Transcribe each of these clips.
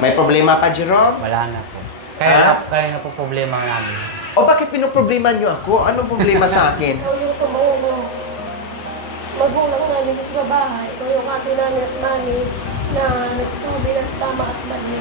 May problema pa, Jerome? Wala na po. Ha? Kaya na po problema namin. O bakit pinoproblema niyo ako? Anong problema sa akin? Ikaw yung tumulong. Magulang namin dito sa bahay. Ikaw yung ate namin at mami na nagsasabi ng tama at mali.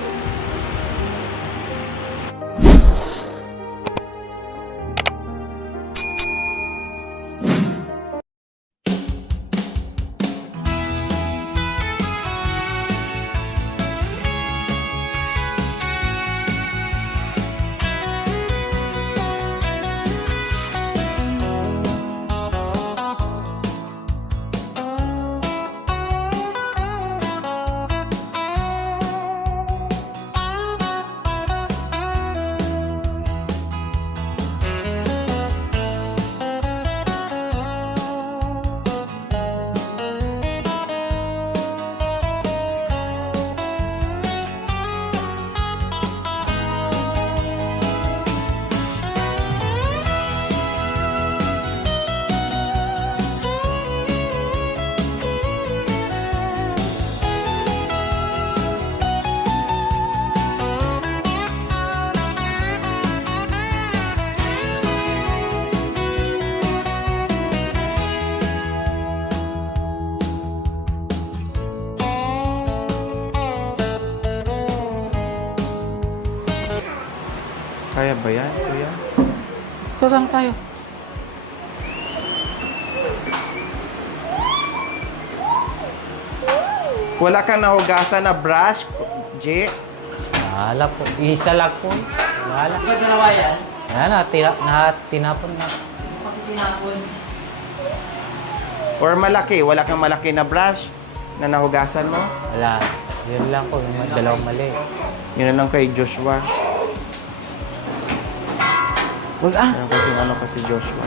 Kaya ba yan, kuya? Ito lang tayo. Wala kang nahugasan na brush, J? Wala po. Isa lang po. Wala. Ba't dalawa yan? Wala na. Tinapon na. Kasi tinapon. Or malaki? Wala kang malaki na brush na nahugasan mo? Wala. Yun lang po. Yung dalawang mali. Yun na lang kay Joshua. Wag ah. Ayan kasi ano kasi Joshua.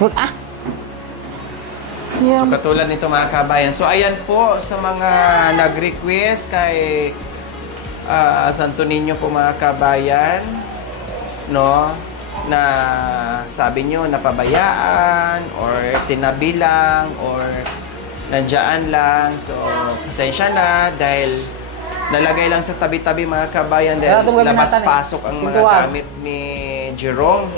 Wag ah. So, katulad nito mga kabayan. So, ayan po sa mga nag-request kay Santo Niño po mga kabayan, no, na sabi nyo napabayaan or tinabi lang or nandiyan lang. So, pasensya na dahil nalagay lang sa tabi-tabi mga kabayan dahil labas-pasok ang mga gamit ni Jerome.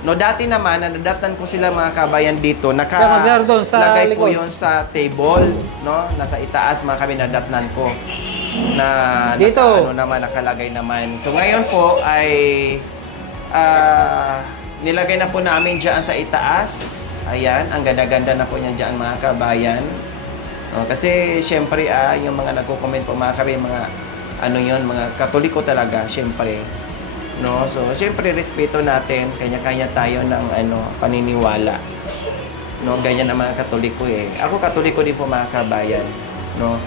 No, dati naman, nadatan ko sila mga kabayan dito. Nakalagay ko yun sa table, no? Nasa itaas mga kami nadatnan ko. Na Dito. Ano naman, nakalagay naman. So ngayon po ay nilagay na po namin dyan sa itaas. Ayan, ang ganda-ganda na po niya dyan mga kabayan. No, kasi syempre yung mga nagko-comment po mga kabayan, mga ano yun, mga Katoliko talaga, syempre. No, so syempre respeto natin, kanya-kanya tayo ng paniniwala. No, ganyan ang mga Katoliko eh. Ako Katoliko din po mga kabayan, no.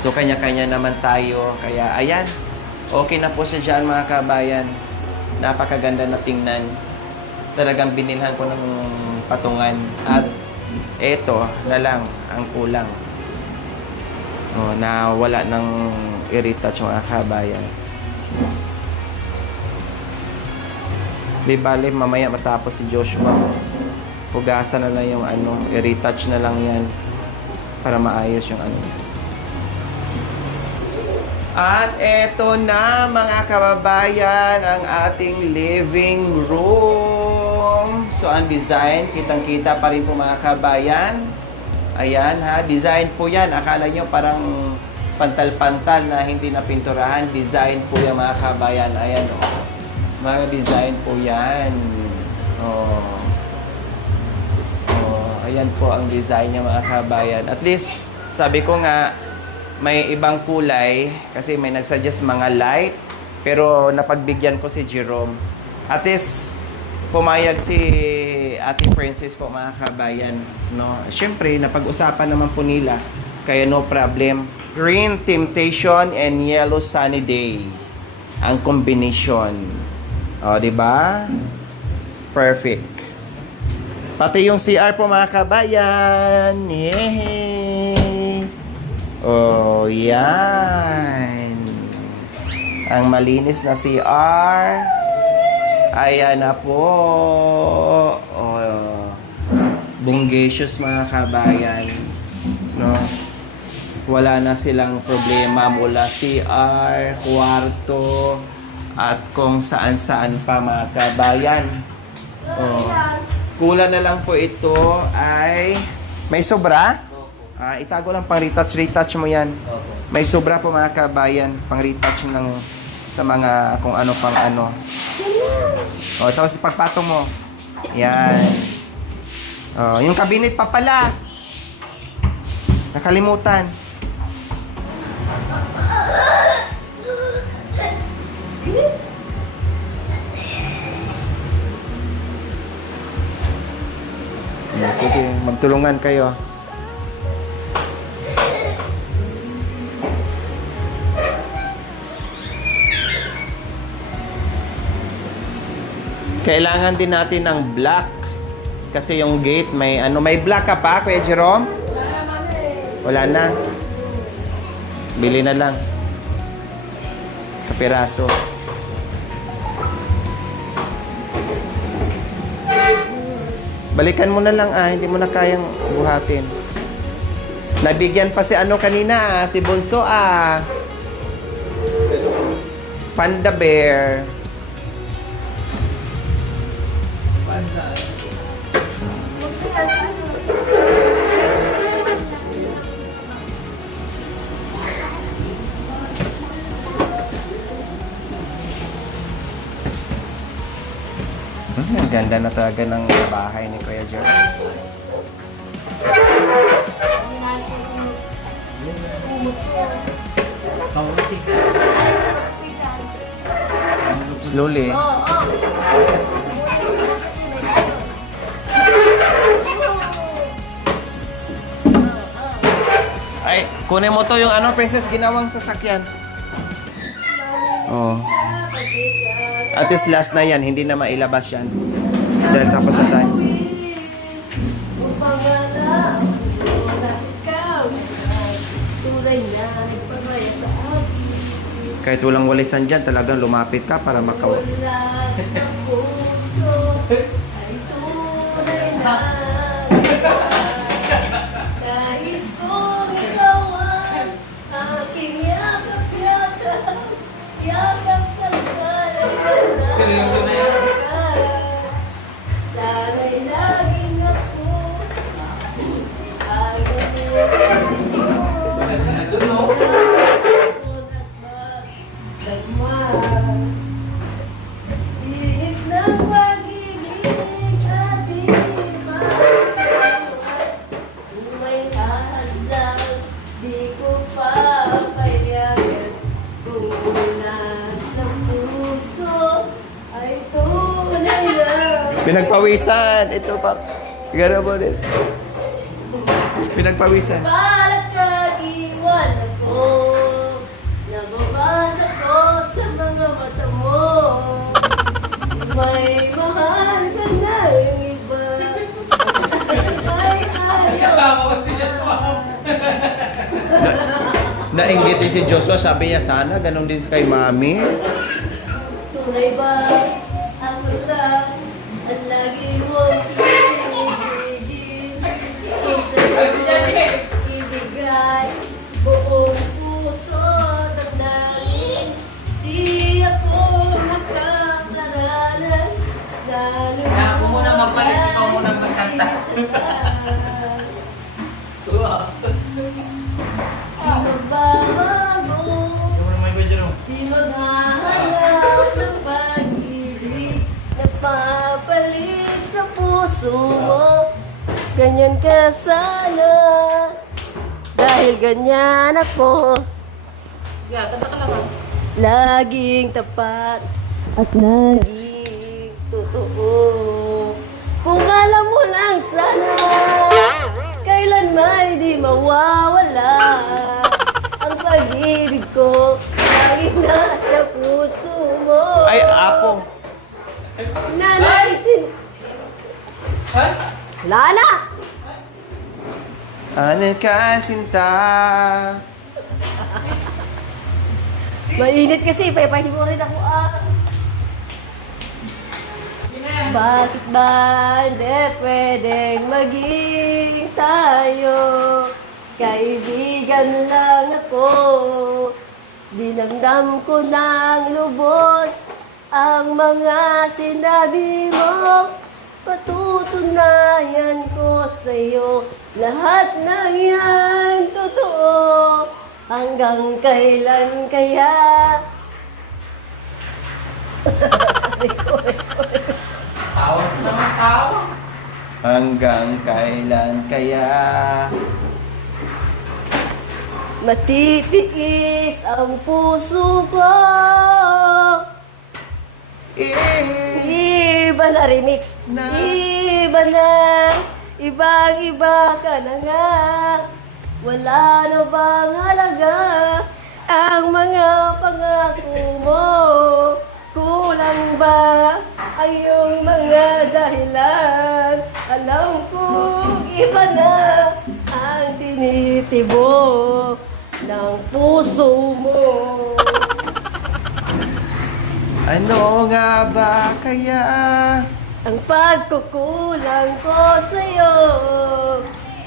So kanya-kanya naman tayo, kaya ayan. Okay na po siya diyan mga kabayan. Napakaganda na tingnan. Talagang binilhan ko ng patungan at eto na lang ang kulang. No, na wala ng i-retouch mga kabayan. Di bale, mamaya matapos si Joshua, hugasan na lang yung i-retouch na lang yan para maayos yung At eto na mga kababayan, ang ating living room. So ang design, kitang-kita pa rin po mga kabayan. Ayan ha, design po yan. Akala nyo parang pantal-pantal na hindi napinturahan. Design po yan mga kabayan. Ayan o. Mga design po yan. Oh. Oh, ayan po ang design niya mga kabayan. At least, sabi ko nga, may ibang kulay kasi may nagsuggest mga light. Pero napagbigyan ko si Jerome. At least, pumayag si Ate Princess po mga kabayan. No? Siyempre, napag-usapan naman po nila. Kaya no problem. Green Temptation and Yellow Sunny Day. Ang combination. O, di ba? Perfect. Pati yung CR po mga kabayan. Yehey! Oh, yan. Ang malinis na CR. Ayan na po. Oh, bungacious mga kabayan. No? wala na silang problema mula CR, kwarto, at kung saan-saan pa mga kabayan. Oh. Kulang na lang po ito ay... May sobra? Itago lang pang retouch mo yan. May sobra po mga kabayan, pang retouch ng sa mga kung ano pang ano. O, tapos ipagpatong mo. Yan. O, yung cabinet pa pala. Nakalimutan. Sige, magtulungan kayo. Kailangan din natin ng black kasi yung gate may ano, may black ka pa, Kuya Jerome? Wala na. Bili na lang. Kapiraso. Balikan mo na lang hindi mo na kayang buhatin. Nabigyan pa si ano kanina, si Bunso Panda Bear. Ang ganda na talaga ng bahay ni Kuya Jerome. Slowly. Ay, kunin mo to yung ano, Princess, ginawang sasakyan. Oh. At least last na yan, hindi na mailabas yan. Dahil tapos na tayo. Kahit walang walisan dyan, talagang lumapit ka para makawa. Seryoso na yan. Sana'y laging ako ay Ihip ng pag-ibig at di masawat. Kung may hadlang, di ko papayagan. Kung unas ng puso ay tunay lang. Pinagpawisan! Ito pa. Gano'n mo din. Pinagpawisan. Para kag-iwan ako, nababasa ko sa mga mata mo. May mahal ka na yung iba. Ay, ayaw. Nainggit din si Joshua, sabi niya sana, ganun din kay Mami. Tunay ba ako lang ang lagi mong ibigin? Kung sa'yo ibigay buong puso damdamin. Di ako nakakaranas na Ako muna magpalit, ikaw muna magkanta. Di magbabago, di maghahanap ng pag-ibig na papalit sa puso mo. Ganyan ka sana, dahil ganyan ako. Laging tapat at laging totoo. Kung alam mo lang sana, kailan may di mawawala ang pag-ibig ko, laging nasa puso mo. Ay, Apo. Nanaisin. Lala! Ano ka, Sinta? Mainit kasi, papahin mo rin ako Bakit ba hindi pwedeng maging tayo? kaibigan lang ako. Dinamdam ko ng lubos ang mga sinabi mo. Patutunayan ko sa'yo lahat ng yan totoo. Hanggang kailan kaya? Hanggang kailan kaya? Matitiis ang puso ko. Iba na remix. Iba na. Ibang-iba ka na nga. Wala na bang halaga ang mga pangako mo? Kulang ba ang iyong mga dahilan? Alam kong iba na ang tinitibo ng puso mo. Ano nga ba kaya? Ang pagkukulang ko sa'yo.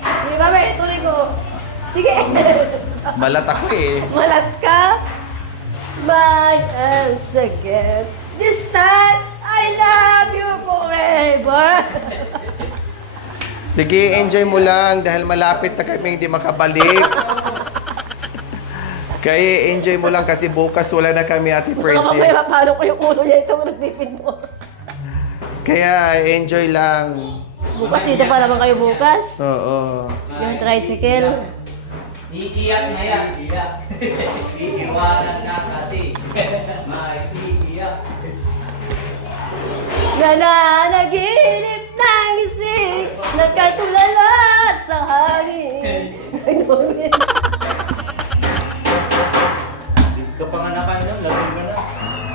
Di ba, may tuloy ko. Sige. Balat ako eh. Malat ka? My answer again. This time, I love you forever. Sige, enjoy mo lang dahil malapit na kami hindi makabalik. Kaya enjoy mo lang kasi bukas wala na kami, Ate Baka Percy. mamaya mapalo ko yung ulo niya itong nagpipin mo. Kaya enjoy lang. Bukas dito pa naman kayo bukas. Oo. Yung tricycle. Iiyak na yan, iiyak. Iiwanan na kasi. Maiiyak. Nananaginip ng isip, nakatulala sa hangin. Hindi ka pa nga nakainom, lasing ka na.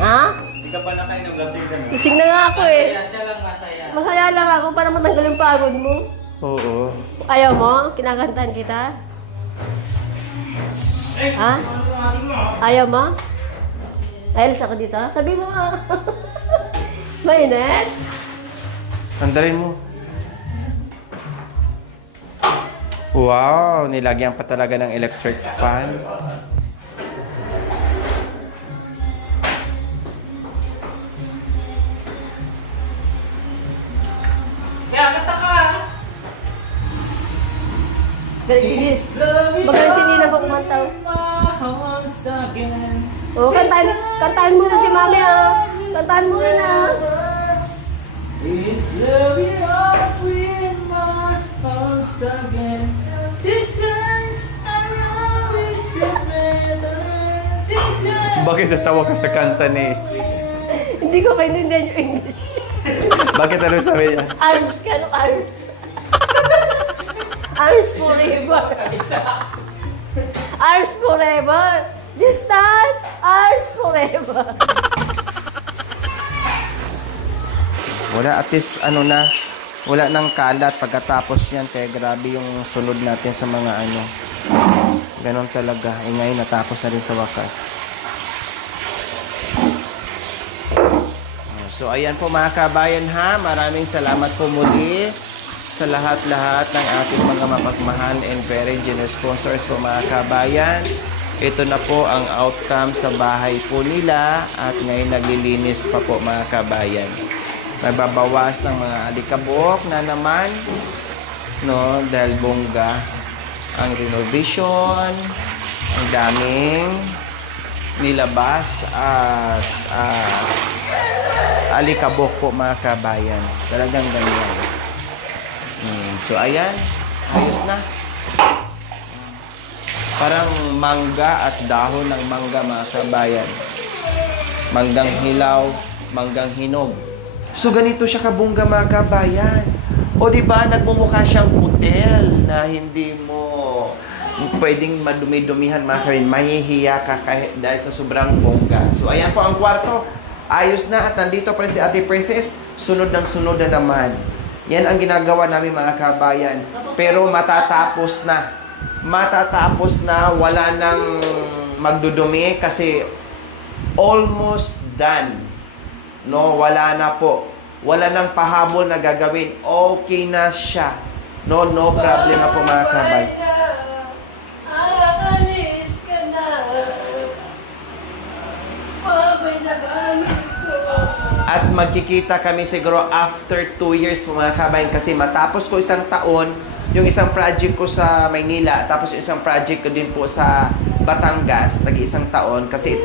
Ha? Hindi ka pa nakainom, lasing ka na. Ising na nga ako eh. Masaya, siya lang masaya. Masaya lang ako para matanggal yung pagod mo. Oo. Ayaw mo? Kinakantahan kita? Ha? Ayaw mo? Ayos ako dito? Sabi mo nga. Mainit? Sandalin mo. Wow, nilagyan pa talaga ng electric fan. Galing si Magaling si Nina ko kumantaw. Oo, kantahan mo na si Mami ah. Kantahan mo na. Is love you up with my heart again? These guys are always better. These guys. Bakit natawa ka sa kanta ni? Hindi ko maintindihan yung English. Bakit ano sabi niya? Arms ka, no? Arms. Arms forever. Arms forever. This time, arms forever. Wala, at least ano na, wala nang kalat pagkatapos yan. Kaya grabe yung sunod natin sa mga ano. Ganon talaga. Eh ngayon natapos na rin sa wakas. So ayan po mga kabayan ha. Maraming salamat po muli sa lahat-lahat ng ating mga mapagmahal and very generous sponsors po mga kabayan. Ito na po ang outcome sa bahay po nila at ngayon naglilinis pa po mga kabayan. Nagbabawas ng mga alikabok na naman, no, dahil bongga ang renovation, ang daming nilabas at alikabok po mga kabayan. Talagang ganyan. So ayan, ayos na. Parang mangga at dahon ng mangga mga kabayan. Manggang hilaw, manggang hinog. So ganito siya kabungga mga kabayan. O di ba nagmumukha siyang hotel na hindi mo pwedeng madumi-dumihan mga kabayan. Mahihiya ka kahit dahil sa sobrang bongga. So ayan po ang kwarto. Ayos na at nandito pa rin si Ate Princess. Sunod ng sunod na naman. Yan ang ginagawa namin mga kabayan. Pero matatapos na. Matatapos na. Wala nang magdudumi kasi almost done. No, wala na po. Wala nang pahabol na gagawin. Okay na siya. No problem na po mga kabayan. At magkikita kami siguro after 2 years mga kabayan kasi matapos ko isang taon, yung isang project ko sa Maynila, tapos yung isang project ko din po sa Batangas, nag-isang taon kasi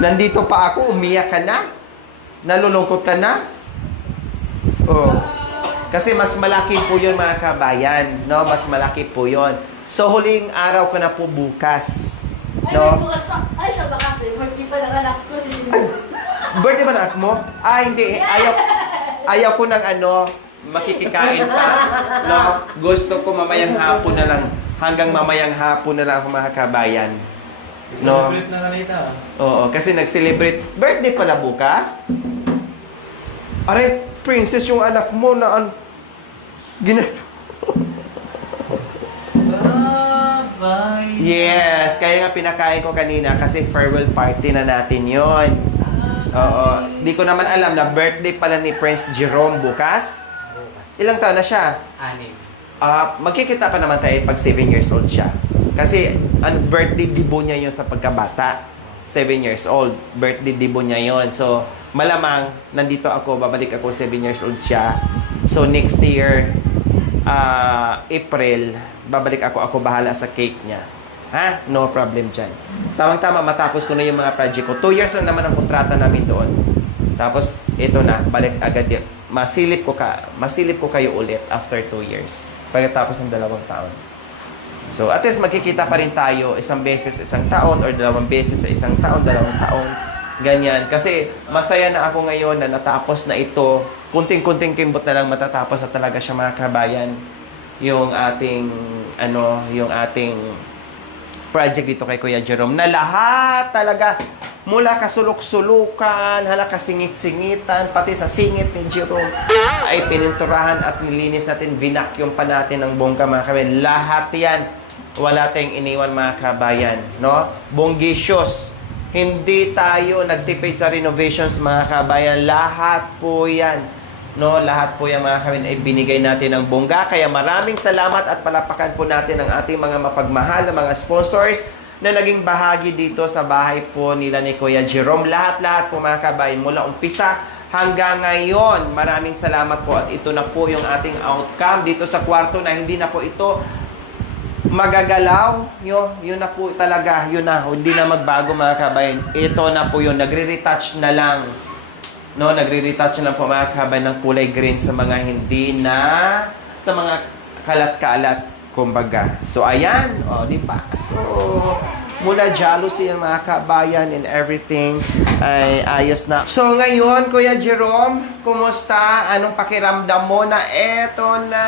Nandito pa ako, umiyak ka na? Nalulungkot ka na? Oh. Kasi mas malaki po yun mga kabayan, no? Mas malaki po yun. So, huling araw ko na po bukas. Ay, No? may bukas pa. Ay, sa bakas eh. Birthday pa ng anak ko si Birthday ba na anak mo? Hindi. Ayaw ko ng makikikain pa. No? Gusto ko mamayang hapon na lang. Hanggang mamayang hapon na lang ako mga kabayan. No? Celebrate na kanita. Oo, kasi nag-celebrate. Birthday pala bukas? Aray, princess yung anak mo na Bye-bye. Yes, kaya nga pinakain ko kanina kasi farewell party na natin yon. Oo, di ko naman alam na birthday pala ni Prince Jerome bukas. Ilang taon na siya? 6. Magkikita pa naman tayo pag 7 years old siya. Kasi ang birthday debut niya yun sa pagkabata. 7 years old, birthday debut niya yon. So, malamang nandito ako, babalik ako 7 years old siya. So, next year, April, babalik ako bahala sa cake niya. Ha? No problem dyan. Tamang-tama, matapos ko na yung mga project ko. 2 years na naman ang kontrata namin doon. Tapos, ito na, balik agad yan. Masilip ko kayo ulit after 2 years. Pagkatapos ng 2 taon. So, at least magkikita pa rin tayo isang beses sa isang taon or 2 beses sa isang taon, 2 taon. Ganyan. Kasi masaya na ako ngayon na natapos na ito. Kunting-kunting kimbot na lang matatapos na talaga siya mga kabayan. Yung ating project dito kay Kuya Jerome na lahat talaga mula kasulok-sulukan, kasingit-singitan, pati sa singit ni Jerome ay pininturahan at nilinis natin, vinacuum pa natin ng bongga mga kabayan. Lahat yan, wala tayong iniwan mga kabayan, no? Bonggisios. Hindi tayo nagtipid sa renovations mga kabayan. Lahat po yan. No, lahat po yung mga kabayan ay binigay natin ng bongga. Kaya maraming salamat at palapakan po natin ang ating mga mapagmahal na mga sponsors na naging bahagi dito sa bahay po nila ni Kuya Jerome. Lahat-lahat po mga kabayan, mula umpisa hanggang ngayon. Maraming salamat po at ito na po yung ating outcome dito sa kwarto na hindi na po ito magagalaw. Yun na po talaga. Yun na. Hindi na magbago mga kabayan. Ito na po yun. Nagre-retouch na lang. No, nagre-retouch na po mga kabayan ng kulay green sa mga sa mga kalat-kalat kumbaga. So, ayan. O, di ba? So, mula jealousy ng mga kabayan and everything ay ayos na. So, ngayon, Kuya Jerome, kumusta? Anong pakiramdam mo na eto na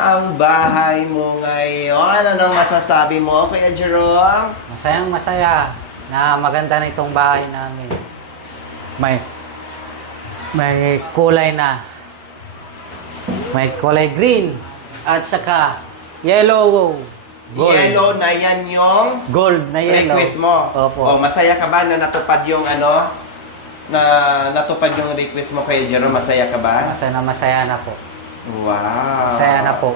ang bahay mo ngayon? Anong masasabi mo, Kuya Jerome? Masayang masaya na maganda na itong bahay namin. May kulay na. May kulay green. At saka yellow. Gold. Yellow na yan yung Gold na yellow. request mo. Opo. O, masaya ka ba na natupad yung natupad yung request mo kay Jerome? Masaya ka ba? Masaya na po. Wow. Masaya na po.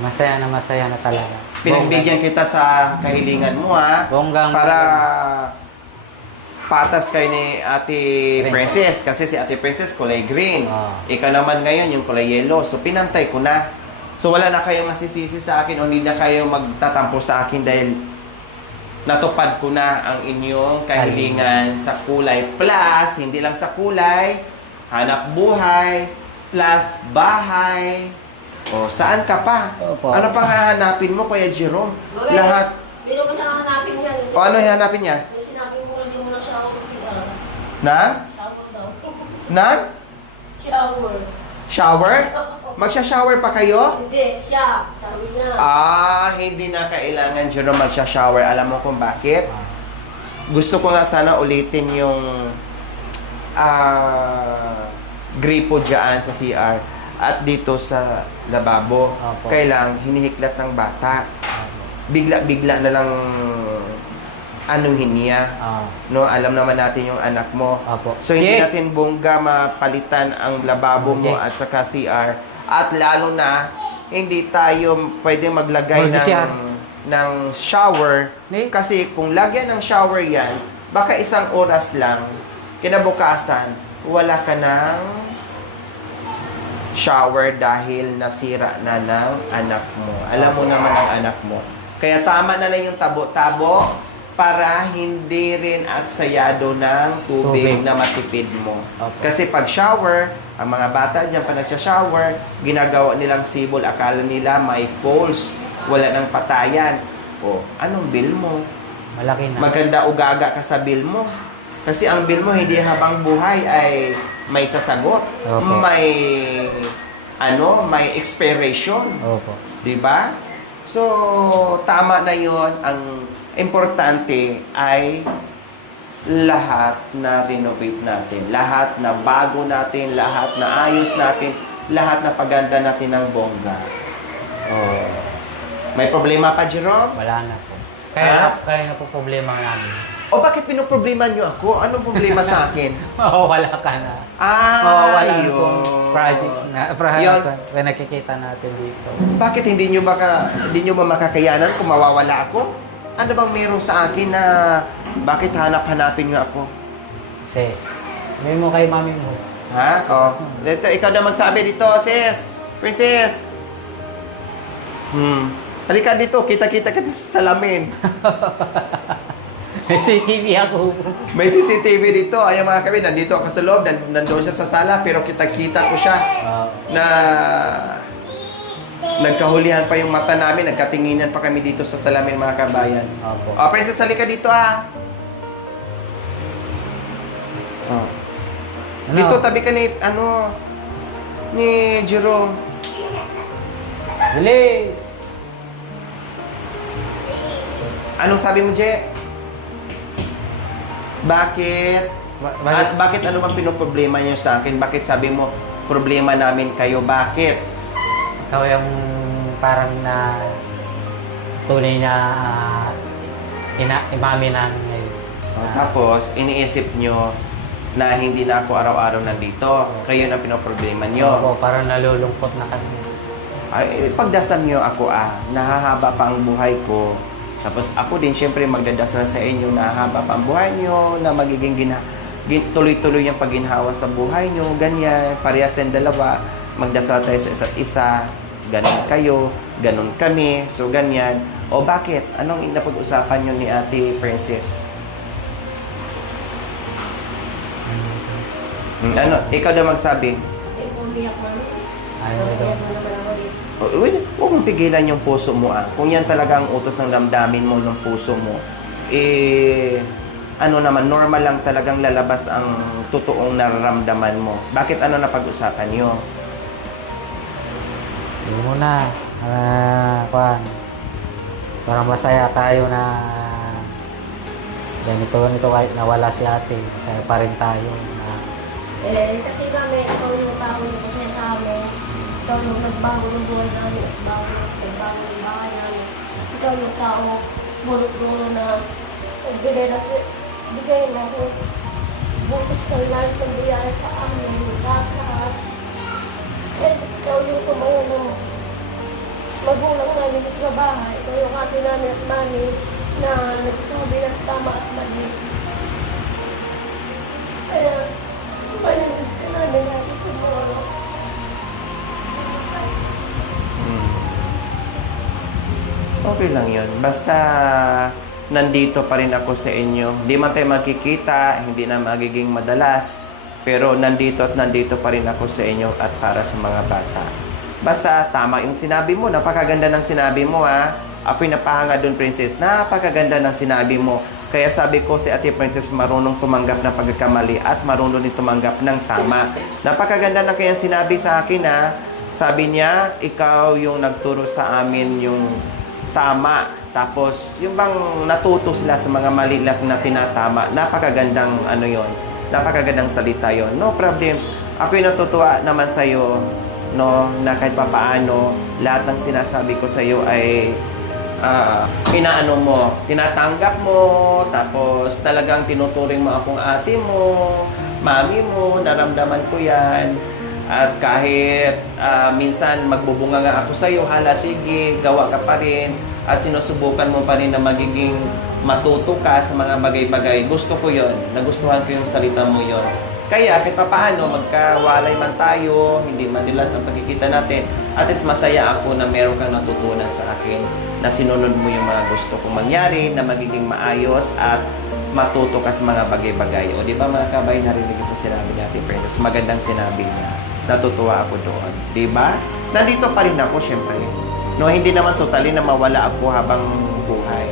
Masaya na talaga. Pinagbigyan kita sa kahilingan mo ha. Bonggang Para patas kayo ni Ate Princess. Kasi si Ate Princess kulay green. Ikaw naman ngayon yung kulay yellow. So pinantay ko na. So wala na kayong masisisi sa akin o hindi na kayo magtatampo sa akin dahil natupad ko na ang inyong kahilingan sa kulay. Plus, hindi lang sa kulay, hanap buhay, plus bahay. O, saan ka pa? Opo. Ano pang hahanapin mo, Kuya Jerome? Lahat. Hindi ko pa siya hanapin yan. O, ano hahanapin niya? May sinabi ko hindi mo na siya ako kasi Na? shower daw. Na? Shower. Shower? Magsha-shower pa kayo? Hindi, siya. Sabi niya. Hindi na kailangan, Jerome, magsha-shower. Alam mo kung bakit? Gusto ko nga sana ulitin yung gripo dyan sa CR at dito sa lababo. Opo. Kailang hinihiklat ng bata. Bigla-bigla na lang anuhin niya. No, alam naman natin yung anak mo. Opo. So hindi Check. natin bongga mapalitan ang lababo mo Okay. at saka CR. At lalo na hindi tayo pwede maglagay Gold ng CR. ng shower. Kasi kung lagyan ng shower yan, baka isang oras lang, kinabukasan, wala ka ng shower dahil nasira na ng anak mo. Alam mo naman ang anak mo. Kaya tama na lang yung tabo-tabo para hindi rin aksayado ng tubig na matipid mo. Opo. Kasi pag shower, ang mga bata dyan pa nagsha-shower, ginagawa nilang sibol, akala nila may falls, wala nang patayan. O, anong bill mo? Malaki na. Maganda ugaga ka sa bill mo. Kasi ang bill mo hindi habang buhay ay may sasagot. Opo. May expiration. Opo. 'Di ba? So, tama na 'yon. Ang importante ay lahat na renovate natin, lahat na bago natin, lahat na ayos natin, lahat na paganda natin ng bongga. Oh. May problema pa, Jerome? Wala na po. Ha? Kaya na po problema namin. O bakit pinoproblema nyo ako? Anong problema sa akin? Mawawala ka na. Wala Mawawala na pong project na. Yun. Na nakikita natin dito. Bakit hindi nyo ba makakayanan kung mawawala ako? Ano bang meron sa akin na bakit hanap-hanapin nyo ako? Sis, may mo kay mami mo. Ha? O, dito, ikaw na magsabi dito, sis. Princess. Halika dito, kita-kita ka dito sa salamin. May CCTV ako. May CCTV dito. Ayan mga kami, nandito ako sa loob, nandoon siya sa sala, pero kita-kita ko siya na nagkahulihan pa yung mata namin, nagkatinginan pa kami dito sa salamin mga kabayan. Opo. O, Princess, halika dito ha. Oh. Ano? Dito, tabi ka ni Jerome. Bilis! Anong sabi mo, Je? Bakit? At bakit ano bang pinoproblema niyo sa akin? Bakit sabi mo, problema namin kayo? Bakit? Ikaw yung parang na tunay na imami namin ngayon. Tapos, iniisip nyo na hindi na ako araw-araw nandito. Kayo na pinoproblema nyo. Opo, parang nalulungkot na kami. Ay, pagdasal nyo ako nahahaba pa ang buhay ko. Tapos ako din, syempre, magdadasal sa inyo na haba pa ang buhay nyo, na magiging tuloy-tuloy yung pagginhawa sa buhay nyo, ganyan. Parehas tayong dalawa, magdasal tayo sa isa't isa, ganon kayo, ganon kami, so ganyan. O bakit? Anong napag-usapan nyo ni Ate Princess? Ano? Ikaw na magsabi. Eh, umiyak man. Ano ito? Umiyak man naman ako eh. Huwag mong pigilan yung puso mo Kung yan talaga ang utos ng damdamin mo, ng puso mo, normal lang talagang lalabas ang totoong nararamdaman mo. Bakit ano na pag-usapan nyo? Hindi mo na. Parang masaya tayo na ganito kahit nawala si ate. Masaya pa rin tayo. Kasi kami, ikaw yung tao yung kasi sa amin. Ikaw yung nagbago ng buhay namin at nagbago ng bahay namin. Ikaw yung tao, bulot-bulo na bigay na ako. Butos ng lahat ng biyaya sa amin. Lahat. Kasi ikaw yung tumayo ng magulang namin dito sa bahay. Ikaw yung ate namin at mami na nagsasabi ng tama at mali. Kaya, panindas ka namin natin tumulong. Okay lang yun. Basta nandito pa rin ako sa inyo. Hindi man tayo magkikita, hindi na magiging madalas, pero nandito at nandito pa rin ako sa inyo at para sa mga bata. Basta tama yung sinabi mo. Napakaganda ng sinabi mo Ako'y napahanga doon, Princess. Napakaganda ng sinabi mo. Kaya sabi ko si Ate Princess marunong tumanggap ng pagkakamali at marunong din tumanggap ng tama. Napakaganda ng kaya sinabi sa akin Sabi niya, ikaw yung nagturo sa amin yung tama. Tapos, yung bang natuto sila sa mga mali na tinatama. Napakagandang napakagandang salita yon. No problem. Ako'y natutuwa naman sa'yo, na kahit papaano, lahat ng sinasabi ko sa'yo ay tinatanggap mo, tapos talagang tinuturing mo akong ate mo, mami mo, naramdaman ko yan. At kahit minsan magbubunga nga ako sa'yo, hala sige, gawa ka pa rin. At sinusubukan mo pa rin na magiging matuto ka sa mga bagay-bagay. Gusto ko yon, nagustuhan ko yung salita mo yon. Kaya kahit paano, magkawalay man tayo, hindi madalas ang pagkikita natin, at least masaya ako na meron kang natutunan sa akin, na sinunod mo yung mga gusto kong mangyari, na magiging maayos at matuto ka sa mga bagay-bagay. O di ba mga kabay, narinig ko sinabi ni Ate Princess, magandang sinabi niya. Natutuwa ako doon. Di ba? Nandito pa rin ako, syempre. No, hindi naman totally na mawala ako habang buhay.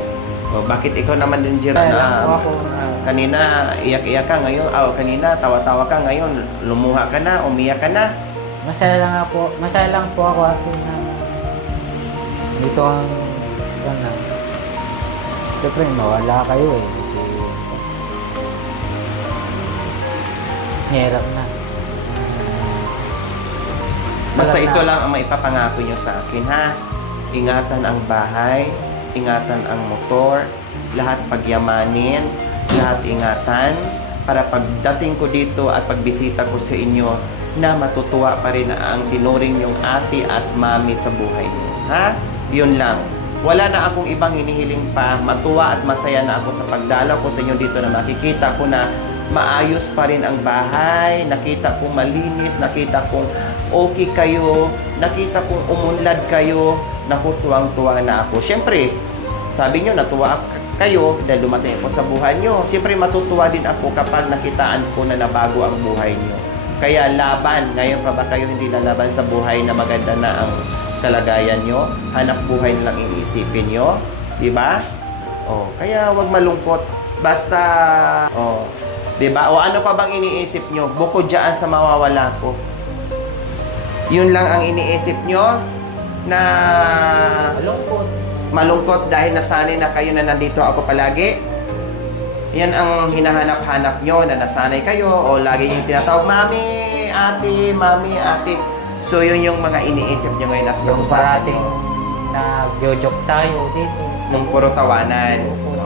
O, bakit ikaw naman din, Jira, Kaya lang na po ako na kanina iyak-iyak ka ngayon, kanina tawa-tawa ka ngayon, lumuha ka na, umiyak ka na. masaya lang po ako ate na dito ang ano. Siyempre, mawala kayo eh. Hirap na. Basta Wala ito na. lang ang maipapangako nyo sa akin, ha? Ingatan ang bahay, ingatan ang motor, lahat pagyamanin, lahat ingatan, para pagdating ko dito at pagbisita ko sa inyo, na matutuwa pa rin na ang tinuring yung ate at mami sa buhay nyo. Ha? Yun lang. Wala na akong ibang hinihiling pa. Matuwa at masaya na ako sa pagdalaw ko sa inyo dito, na makikita ko na maayos pa rin ang bahay, nakita kong malinis, nakita kong okay kayo, nakita kong umunlad kayo, naku, tuwang-tuwa na ako. Siyempre, sabi nyo, natuwa kayo dahil dumating ako sa buhay nyo. Siyempre, matutuwa din ako kapag nakitaan ko na nabago ang buhay nyo. Kaya laban, ngayon pa ba kayo hindi lalaban sa buhay na maganda na ang kalagayan nyo? Hanap buhay na lang iniisipin nyo, di ba? Oh, kaya wag malungkot. Basta, oh, di ba? O ano pa bang iniisip nyo? Bukod dyan sa mawawala ko. Yun lang ang iniisip nyo na Malungkot. malungkot dahil nasanay na kayo na nandito ako palagi. Yan ang hinahanap-hanap nyo, na nasanay kayo o lagi yung tinatawag, Mami, Ate, Mami, Ate. So yun yung mga iniisip nyo ngayon at Yung pag-usapan parating nyo. nag-joke tayo dito. Nung puro tawanan.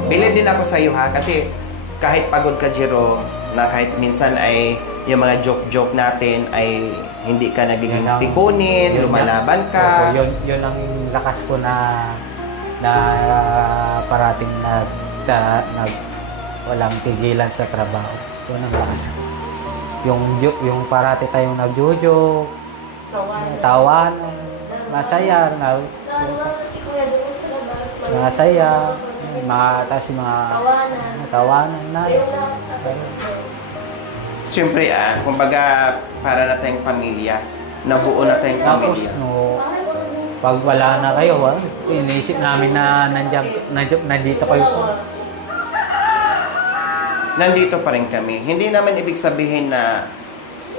Bilib din ako sa iyo, ha, kasi kahit pagod ka, Jiro, na kahit minsan ay yung mga joke-joke natin ay hindi ka nagiging Yun ang- pikunin, yun lumalaban Opo, ka. yun ang lakas ko na parating walang tigilan sa trabaho. Yun ang lakas ko. Yung parati tayong nagjojo, tawan, masaya, Dahil si Kuya doon sa labas, masaya, tapos yung mga tawanan. tawanan na. Ayun lang. Siyempre, kumbaga, para na tayong pamilya. Nabuo na tayong Tapos, pamilya. pag wala na kayo, inisip namin na nandito kayo po. Nandito pa rin kami. Hindi naman ibig sabihin na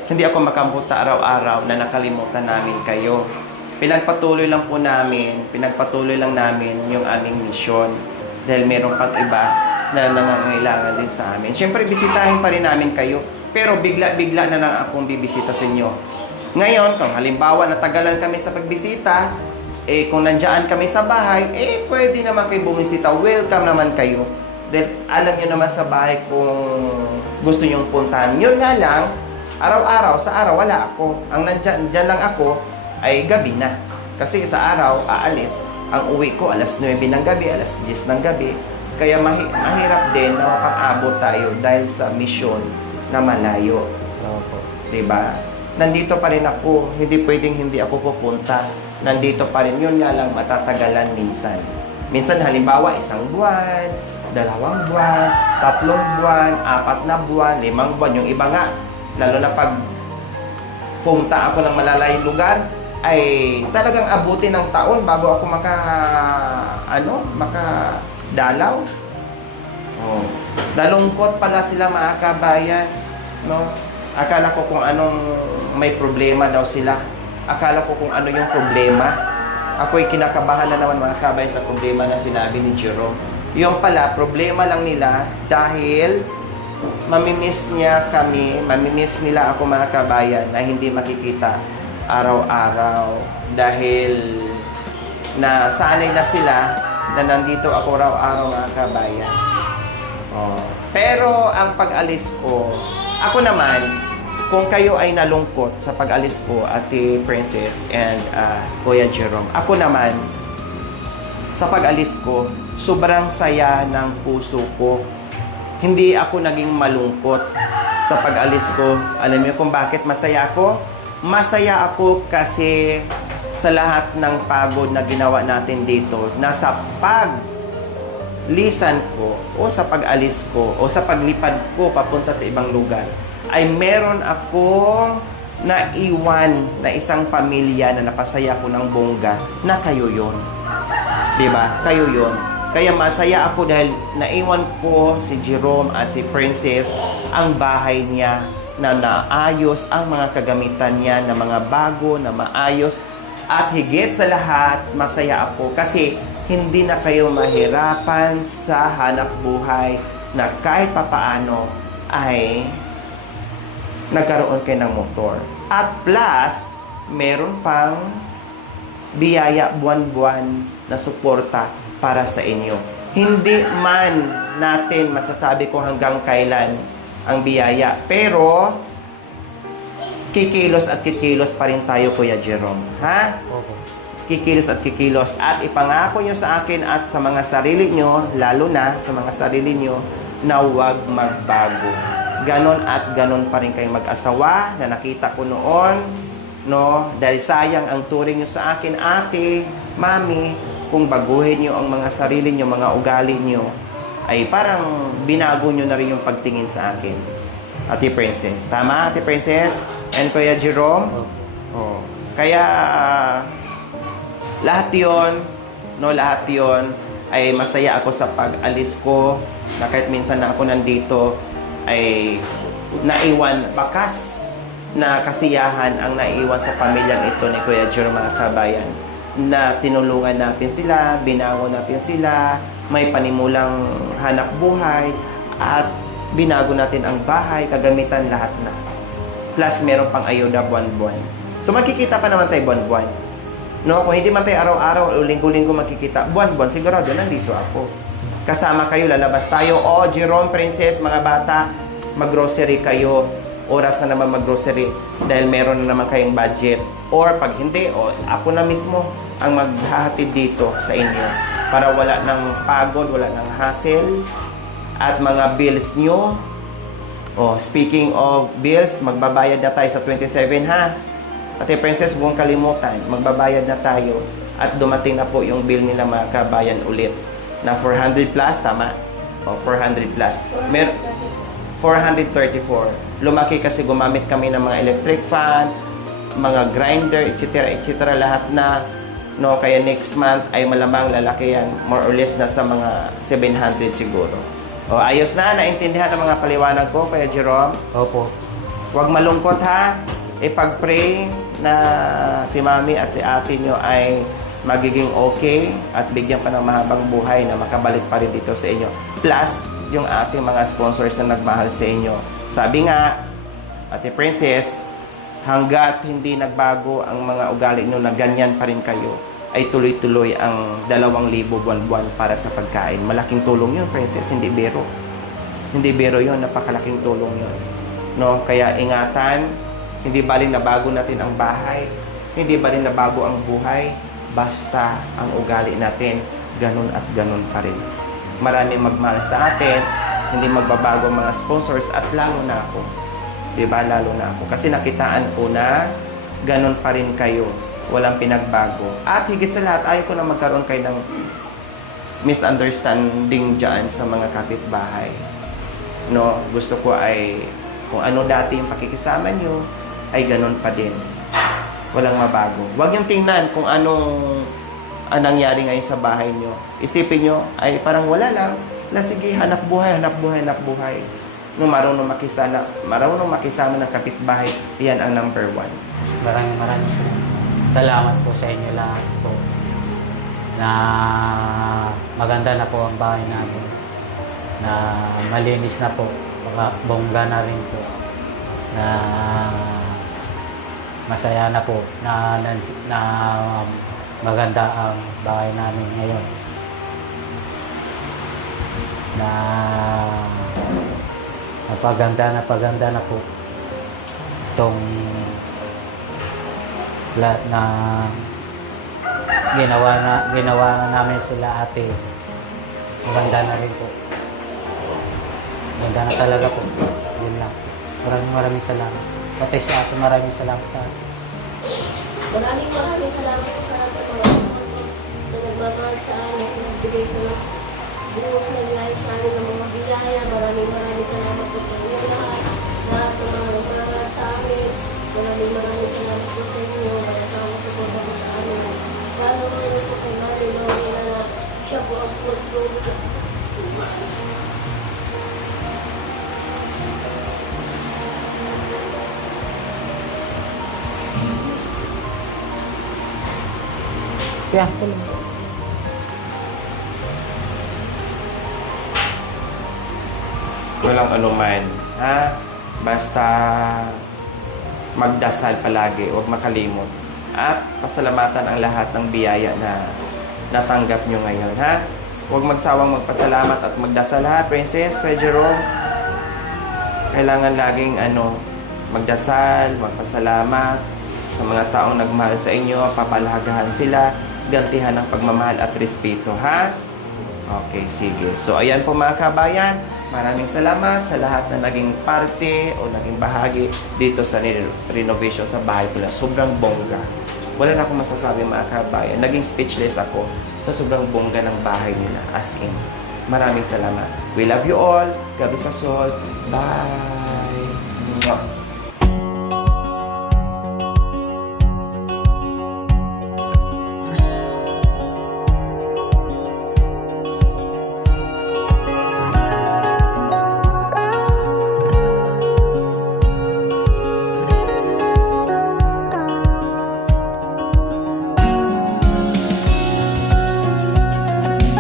hindi ako makamputa araw-araw na nakalimutan namin kayo. Pinagpatuloy lang namin yung aming misyon. Dahil meron pang iba na nangangailangan din sa amin. Siyempre, bisitahin pa rin namin kayo. Pero bigla-bigla na lang akong bibisita sa inyo. Ngayon, kung halimbawa natagalan kami sa pagbisita, kung nandiyan kami sa bahay, pwede naman kayo bumisita. Welcome naman kayo. Dahil alam nyo naman sa bahay kung gusto nyong puntahan. Yun nga lang, araw-araw, sa araw wala ako. Ang nandyan lang ako ay gabi na. Kasi sa araw, aalis. Ang uwi ko alas 9 ng gabi, alas 10 ng gabi. Kaya mahirap din na mapang-abot tayo dahil sa misyon na malayo. Opo. Diba? Nandito pa rin ako. Hindi pwedeng hindi ako pupunta. Nandito pa rin. Yun nga lang, matatagalan minsan. Minsan halimbawa, 1 buwan, 2 buwan, 3 buwan, 4 na buwan, 5 buwan. Yung iba nga, lalo na pag punta ako ng malalayong lugar, ay talagang abutin ng taon bago ako makadalaw. Oh. Nalungkot pala sila, mga kabayan, no? Akala ko kung anong may problema daw sila. Akala ko kung ano yung problema. Ako'y kinakabahan na naman, mga kabayan, sa problema na sinabi ni Jerome. Yung pala, problema lang nila dahil mamimiss niya kami, mamimiss nila ako, mga kabayan, na hindi makikita araw-araw dahil nasanay na sila na nandito ako araw-araw, mga kabayan. Oh. Pero ang pag-alis ko, ako naman, kung kayo ay nalungkot sa pag-alis ko, Ate Princess and Kuya Jerome, ako naman, sa pag-alis ko, sobrang saya ng puso ko. Hindi ako naging malungkot sa pag-alis ko. Alam niyo kung bakit masaya ako? Masaya ako kasi sa lahat ng pagod na ginawa natin dito, nasa paglisan ko o sa pag-alis ko o sa paglipad ko papunta sa ibang lugar, ay meron akong naiwan na isang pamilya na napasaya ko ng bongga na kayo yon. Diba? Kayo yon. Kaya masaya ako dahil naiwan ko si Jerome at si Princess ang bahay niya na naayos, ang mga kagamitan niya na mga bago, na maayos. At higit sa lahat, masaya ako kasi hindi na kayo mahirapan sa hanap buhay na kahit papaano ay nagkaroon kayo ng motor. At plus, meron pang biyaya buwan-buwan na suporta para sa inyo. Hindi man natin masasabi kung hanggang kailan ang biyaya, pero kikilos at kikilos pa rin tayo, Kuya Jerome. Ha? Opo. Kikilos at kikilos. At ipangako nyo sa akin at sa mga sarili nyo, lalo na sa mga sarili nyo, na huwag magbago. Ganon at ganon pa rin kayo mag-asawa na nakita ko noon, no? Dahil sayang ang turing nyo sa akin, ate, mami, kung baguhin nyo ang mga sarili nyo, mga ugali nyo, ay parang binago nyo na rin yung pagtingin sa akin. Ate Princess. Tama, Ate Princess? And Kuya Jerome? Oh. Kaya, lahat yon, no, lahat yon ay masaya ako sa pag-alis ko, na kahit minsan na ako nandito, ay naiwan, bakas na kasiyahan ang naiwan sa pamilyang ito ni Kuya Jerome, mga kabayan, na tinulungan natin sila, binago natin sila, may panimulang hanap buhay, at binago natin ang bahay, kagamitan, lahat na. Plus, meron pang ayuda buwan-buwan. So, magkikita pa naman tayo buwan-buwan. No? Kung hindi man tayo araw-araw o linggo-linggo magkikita, buwan-buwan, sigurado nandito ako. Kasama kayo, lalabas tayo. O, Jerome, Princess, mga bata, mag-grocery kayo. Oras na naman mag-grocery dahil meron na naman kayong budget. Or pag hindi, ako na mismo ang maghahatid dito sa inyo para wala ng pagod, wala ng hassle. At mga bills nyo, speaking of bills, magbabayad na tayo sa 27, ha? Ate Princess, huwag kalimutan, magbabayad na tayo. At dumating na po yung bill nila, mga kabayan, ulit. Na 400 plus, tama? 400 plus. 434. Lumaki kasi gumamit kami ng mga electric fan, mga grinder, etc. etc. lahat na. No, kaya next month ay malamang lalaki yan, more or less na sa mga 700 siguro. Ayos na, naintindihan ang mga paliwanag ko, Kuya Jerome? Opo. Huwag malungkot, ha? Ipag-pray na si mami at si ate nyo ay magiging okay at bigyan pa ng mahabang buhay na makabalik pa rin dito sa inyo. Plus, yung ating mga sponsors na nagmahal sa inyo. Sabi nga, Ate Princess, hanggat hindi nagbago ang mga ugali nyo na ganyan pa rin kayo, ay tuloy-tuloy ang 2,000 buwan-buwan para sa pagkain. Malaking tulong yun, Princess, hindi biro. Hindi biro yun, napakalaking tulong yun. No? Kaya ingatan, hindi baling nabago natin ang bahay, hindi baling nabago ang buhay, basta ang ugali natin, ganun at ganun pa rin. Maraming magmahal sa atin, hindi magbabago ang mga sponsors at lalo na ako. Diba? Lalo na ako. Kasi nakitaan ko na ganun pa rin kayo. Walang pinagbago. At higit sa lahat, ayaw ko na magkaroon kayo ng misunderstanding dyan sa mga kapitbahay. No? Gusto ko ay kung ano dati yung pakikisama nyo, ay ganun pa din. Walang mabago. Huwag yung tingnan kung anong nangyari ngayon sa bahay nyo. Isipin nyo, ay parang wala lang. Sige, hanap buhay, hanap buhay, hanap buhay. Nung marunong makisama ng kapitbahay, yan ang number 1. Maraming salamat po sa inyo lahat po. Na maganda na po ang bahay namin. Na malinis na po. Bongga na rin po. Na masaya na po. Na maganda ang bahay namin ngayon. Na napaganda na po. itong lahat na ginawa namin sila ate. Maganda na rin po. Maganda na talaga po. Yun lang. Maraming salamat. Pati sa ate, maraming salamat sa ate. Maraming salamat po sa ating mga na nagmamahal sa amin. Nagbigay ko ng buhos ng lahat sa amin ng mga biyaya. Maraming salamat po sa inyo lahat. Lahat ng mga nagmamahal sa amin. Maraming salamat po sa inyo. Maraming po sa amin. Lalo ngayon po kay Mami Lori na siya po ang pagtulong sa Kaya, tuloy. Walang anuman, ha? Basta magdasal palagi, huwag makalimot. At pasalamatan ang lahat ng biyaya na natanggap nyo ngayon, ha? Huwag magsawang magpasalamat at magdasal, ha, Princess, Kuya Jerome? Kailangan laging magdasal, magpasalamat sa mga taong nagmahal sa inyo, papalagahan sila, gantihan ng pagmamahal at respeto, ha? Okay, sige. So, ayan po mga kabayan. Maraming salamat sa lahat na naging parte o naging bahagi dito sa renovation sa bahay ko lang. Sobrang bongga. Wala na akong masasabi mga kabayan. Naging speechless ako sa sobrang bongga ng bahay nila. As in. Maraming salamat. We love you all. Gabi sa Sol. Bye!